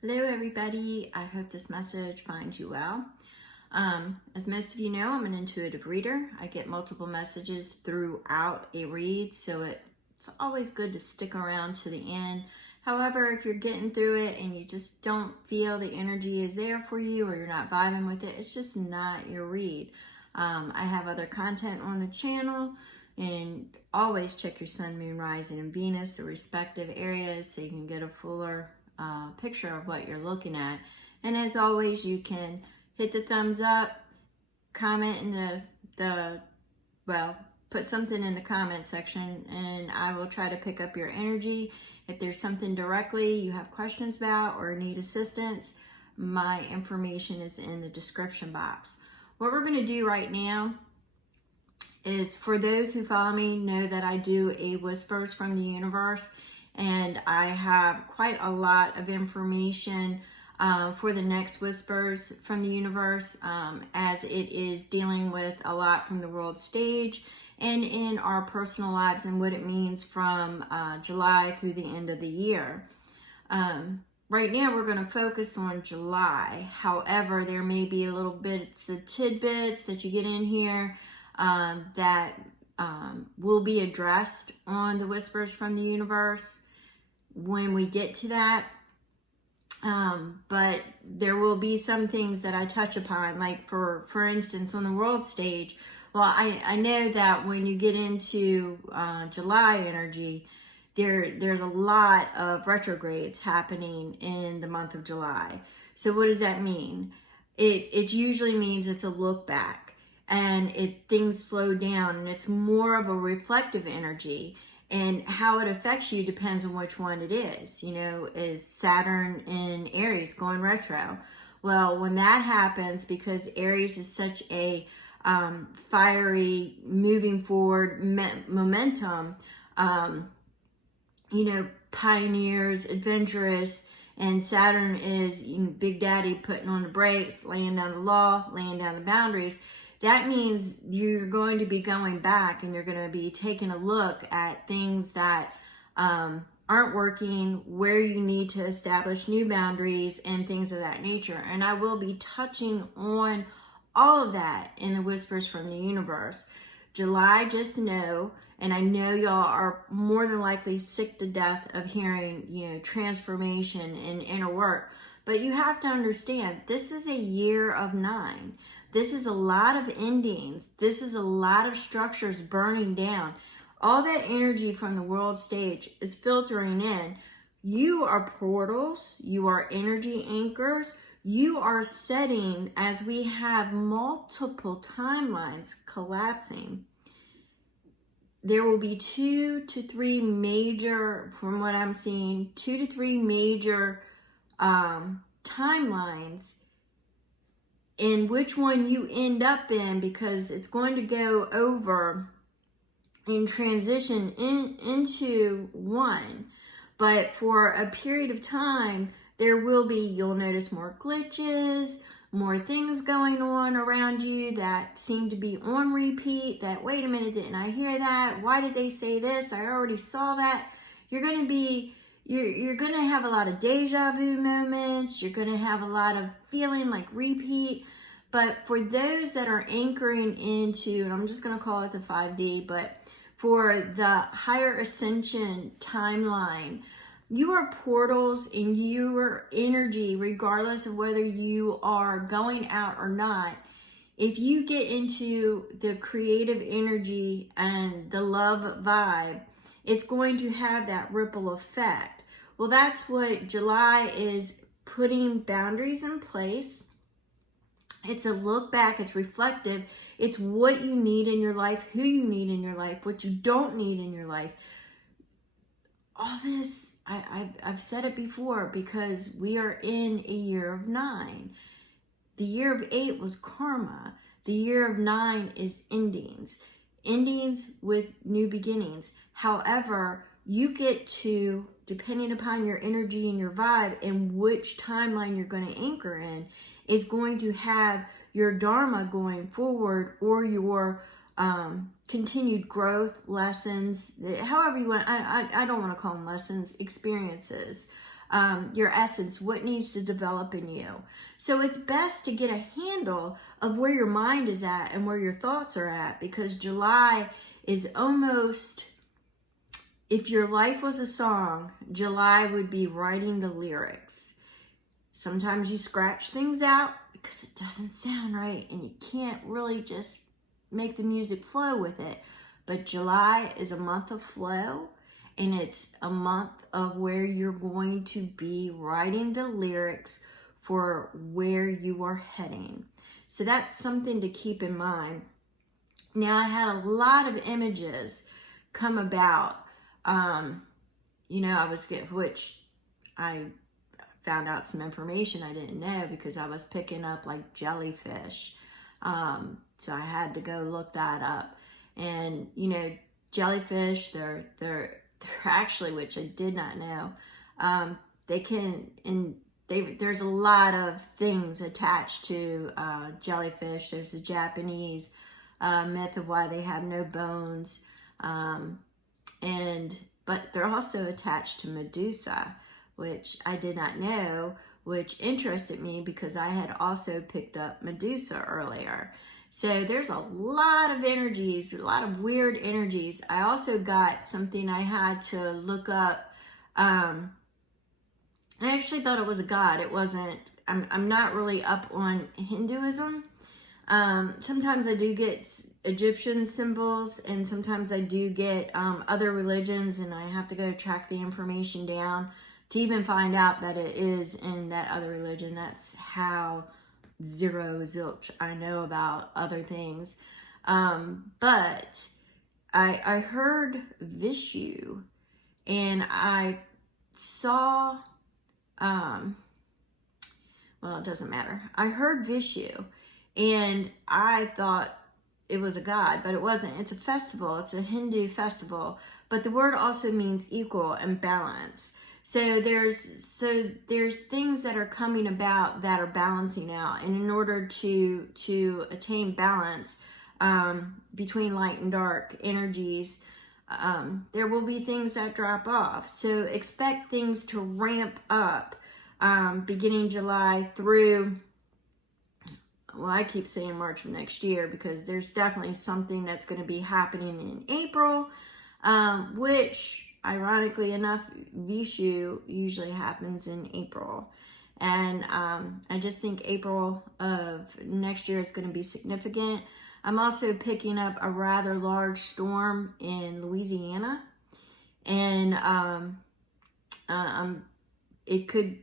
Hello everybody, I hope this message finds you well. As most of you know, I'm an intuitive reader. I get multiple messages throughout a read, so it's always good to stick around to the end. However, if you're getting through it and you just don't feel the energy is there for you or you're not vibing with it, it's just not your read. I have other content on the channel, and always check your sun, moon, rising, and Venus, the respective areas, so you can get a fuller picture of what you're looking at. And as always, you can hit the thumbs up, comment in put something in the comment section, and I will try to pick up your energy. If there's something directly you have questions about or need assistance, my information is in the description box. What we're going to do right now is, for those who follow me know that I do a Whispers from the Universe, and I have quite a lot of information for the next Whispers from the Universe, as it is dealing with a lot from the world stage and in our personal lives and what it means from July through the end of the year. Right now we're going to focus on July. However, there may be a little bits of tidbits that you get in here that will be addressed on the Whispers from the Universe when we get to that. But there will be some things that I touch upon, like for instance, on the world stage. Well, I know that when you get into July energy, there's a lot of retrogrades happening in the month of July. So what does that mean? It usually means it's a look back, and things slow down, and it's more of a reflective energy. And how it affects you depends on which one it is. You know, is Saturn in Aries going retro? Well, when that happens, because Aries is such a fiery, moving forward momentum, pioneers, adventurous, and Saturn is Big Daddy, putting on the brakes, laying down the law, laying down the boundaries. That means you're going to be going back and you're going to be taking a look at things that aren't working, where you need to establish new boundaries and things of that nature. And I will be touching on all of that in the Whispers from the Universe. July, just know, and I know y'all are more than likely sick to death of hearing, transformation and inner work. But you have to understand, this is a year of 9. This is a lot of endings. This is a lot of structures burning down. All that energy from the world stage is filtering in. You are portals. You are energy anchors. You are setting, as we have multiple timelines collapsing, there will be 2 to 3 major, from what I'm seeing, 2 to 3 major timelines, in which one you end up in, because it's going to go over and transition into one. But for a period of time, there will be, you'll notice more glitches, more things going on around you that seem to be on repeat, that, wait a minute, didn't I hear that? Why did they say this? I already saw that. You're going to have a lot of deja vu moments. You're going to have a lot of feeling like repeat. But for those that are anchoring into, and I'm just going to call it the 5D, but for the higher ascension timeline, you are portals, and your energy, regardless of whether you are going out or not, if you get into the creative energy and the love vibe, it's going to have that ripple effect. Well, that's what July is, putting boundaries in place. It's a look back, it's reflective, it's what you need in your life, who you need in your life, what you don't need in your life. All this, I've said it before, because we are in a year of 9. The year of 8 was karma. The year of 9 is endings. Endings with new beginnings. However, you get to, depending upon your energy and your vibe and which timeline you're going to anchor in, is going to have your dharma going forward, or your continued growth, lessons, however you want. I don't want to call them lessons, experiences. your essence, what needs to develop in you. So it's best to get a handle of where your mind is at and where your thoughts are at, because July is almost, if your life was a song, July would be writing the lyrics. Sometimes you scratch things out because it doesn't sound right and you can't really just make the music flow with it. But July is a month of flow, and it's a month of where you're going to be writing the lyrics for where you are heading. So that's something to keep in mind. Now, I had a lot of images come about. Which I found out some information I didn't know because I was picking up like jellyfish. So I had to go look that up. And, jellyfish, they're actually, which I did not know, there's a lot of things attached to jellyfish. There's the Japanese myth of why they have no bones. But they're also attached to Medusa, which I did not know, which interested me because I had also picked up Medusa earlier. So there's a lot of energies, a lot of weird energies. I also got something I had to look up. I actually thought it was a god. It wasn't. I'm not really up on Hinduism. Sometimes I do get Egyptian symbols, and sometimes I do get other religions, and I have to go track the information down to even find out that it is in that other religion. That's how zilch I know about other things. But I heard Vishu, and I saw, well, it doesn't matter. I heard Vishu, and I thought it was a god, but it wasn't. It's a festival. It's a Hindu festival, but the word also means equal and balance. So there's things that are coming about that are balancing out, and in order to attain balance between light and dark energies, there will be things that drop off. So expect things to ramp up beginning July through, well, I keep saying March of next year because there's definitely something that's going to be happening in April, which ironically enough, Vishu usually happens in April. And I just think April of next year is going to be significant. I'm also picking up a rather large storm in Louisiana. And it could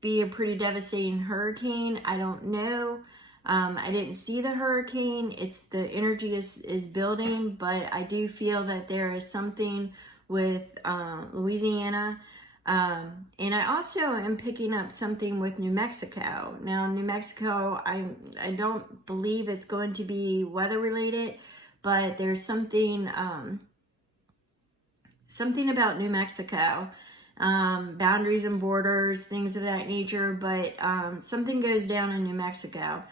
be a pretty devastating hurricane. I don't know. I didn't see the hurricane. The energy is building, but I do feel that there is something with Louisiana. And I also am picking up something with New Mexico. Now, New Mexico, I don't believe it's going to be weather related, but there's something about New Mexico, boundaries and borders, things of that nature, but something goes down in New Mexico.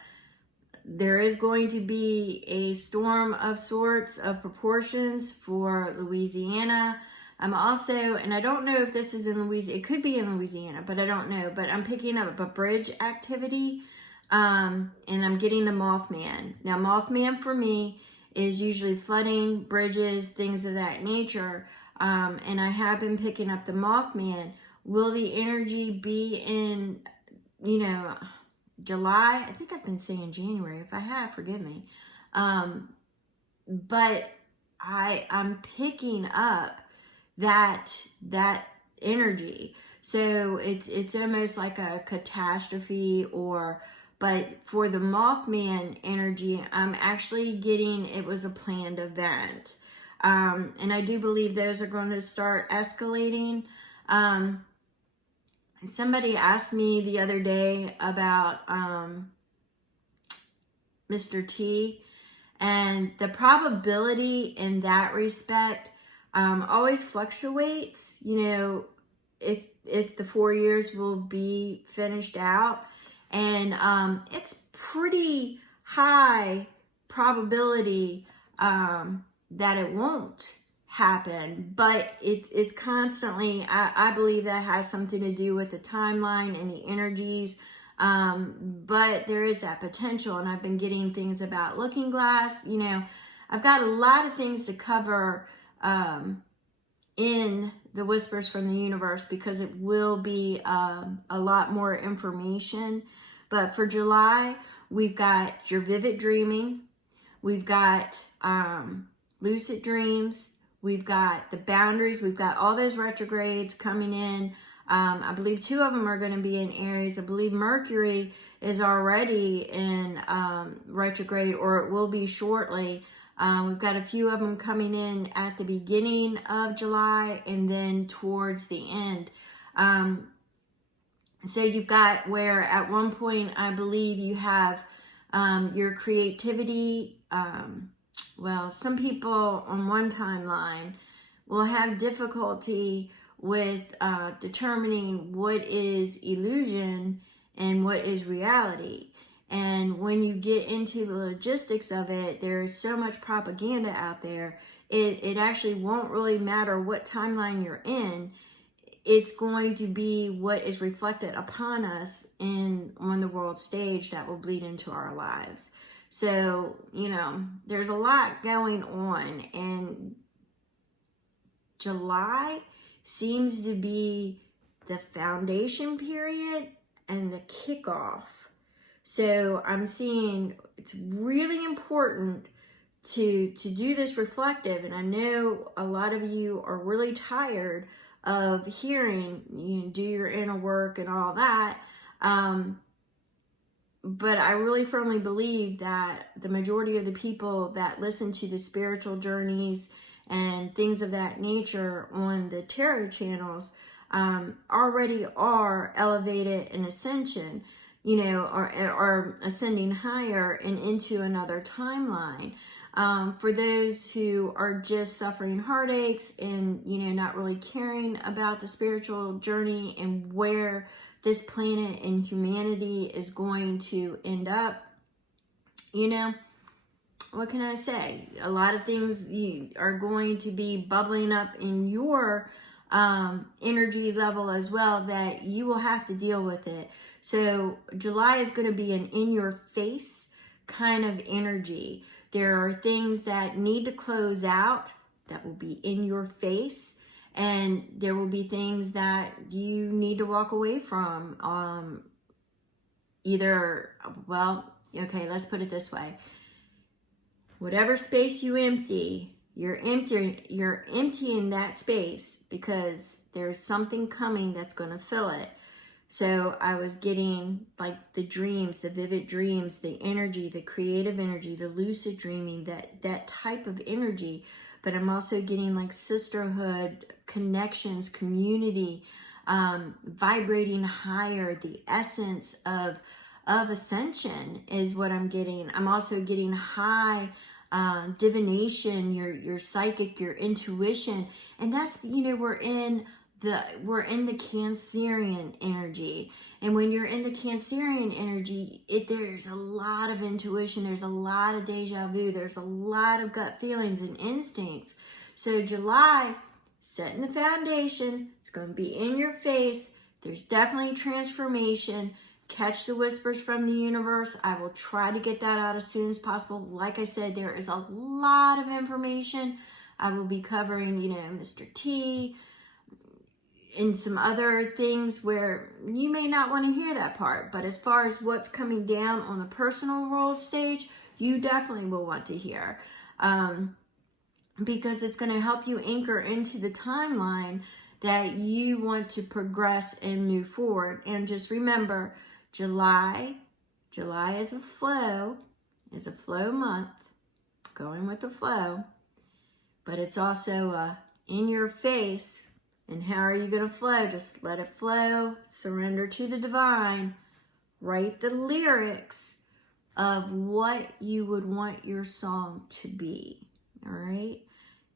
There is going to be a storm of sorts, of proportions for Louisiana. I'm also, and I don't know if this is in Louisiana, it could be in Louisiana, but I don't know, but I'm picking up a bridge activity, and I'm getting the Mothman. Now, Mothman for me is usually flooding, bridges, things of that nature, and I have been picking up the Mothman. Will the energy be in, July? I think I've been saying January. If I have, forgive me. But I'm picking up that energy. So it's almost like a catastrophe, but for the Mothman energy, I'm actually getting it was a planned event. And I do believe those are going to start escalating. Somebody asked me the other day about Mr. T, and the probability in that respect always fluctuates. If the 4 years will be finished out, and it's pretty high probability that it won't happen, but it's constantly, I believe that has something to do with the timeline and the energies. But there is that potential, and I've been getting things about Looking Glass. You know, I've got a lot of things to cover in the Whispers from the Universe, because it will be a lot more information. But for July, we've got your vivid dreaming, we've got lucid dreams, we've got the boundaries, we've got all those retrogrades coming in. I believe 2 of them are going to be in Aries. I believe Mercury is already in retrograde, or it will be shortly. We've got a few of them coming in at the beginning of July and then towards the end. So you've got where at one point, I believe you have your creativity. Well, some people on one timeline will have difficulty with determining what is illusion and what is reality. And when you get into the logistics of it, there's so much propaganda out there. It actually won't really matter what timeline you're in. It's going to be what is reflected upon us on the world stage that will bleed into our lives. So, you know, there's a lot going on, and July seems to be the foundation period and the kickoff. So I'm seeing it's really important to do this reflective. And I know a lot of you are really tired of hearing, you know, do your inner work and all that. But I really firmly believe that the majority of the people that listen to the spiritual journeys and things of that nature on the tarot channels already are elevated in ascension, you know, or ascending higher and into another timeline. For those who are just suffering heartaches and, you know, not really caring about the spiritual journey and where this planet and humanity is going to end up, you know, what can I say? A lot of things are going to be bubbling up in your energy level as well, that you will have to deal with it. So July is going to be an in-your-face kind of energy. There are things that need to close out that will be in your face, and there will be things that you need to walk away from. Either, well, okay, let's put it this way. Whatever space you empty, you're emptying that space because there's something coming that's going to fill it. So I was getting like the dreams, the vivid dreams, the energy, the creative energy, the lucid dreaming, that type of energy. But I'm also getting like sisterhood, connections, community, vibrating higher, the essence of ascension is what I'm getting. I'm also getting high divination, your psychic, your intuition, and that's, you know, we're in the Cancerian energy. And when you're in the Cancerian energy, there's a lot of intuition, there's a lot of deja vu, there's a lot of gut feelings and instincts. So July, setting the foundation, it's going to be in your face. There's definitely transformation. Catch the Whispers from the Universe. I will try to get that out as soon as possible. Like I said, there is a lot of information. I will be covering, you know, Mr. T, and some other things where you may not want to hear that part. But as far as what's coming down on the personal world stage, you definitely will want to hear. Because it's going to help you anchor into the timeline that you want to progress and move forward. And just remember, July is a flow month, going with the flow. But it's also in your face. And how are you going to flow? Just let it flow. Surrender to the divine. Write the lyrics of what you would want your song to be. All right?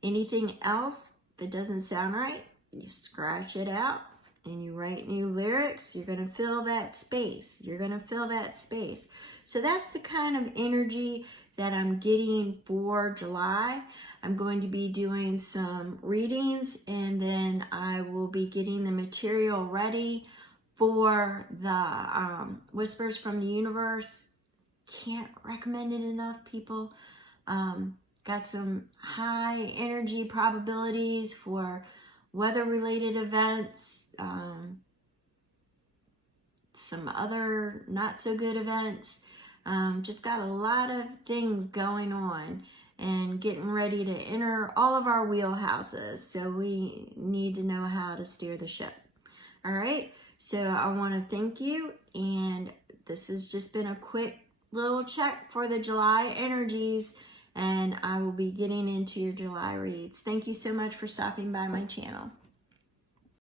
Anything else that doesn't sound right, you scratch it out and you write new lyrics, you're going to fill that space. You're going to fill that space. So that's the kind of energy that I'm getting for July. I'm going to be doing some readings, and then I will be getting the material ready for the Whispers from the Universe. Can't recommend it enough, people. Got some high energy probabilities for weather-related events, some other not so good events. Just got a lot of things going on and getting ready to enter all of our wheelhouses. So we need to know how to steer the ship. All right. So I want to thank you. And this has just been a quick little check for the July energies. And I will be getting into your July reads. Thank you so much for stopping by my channel.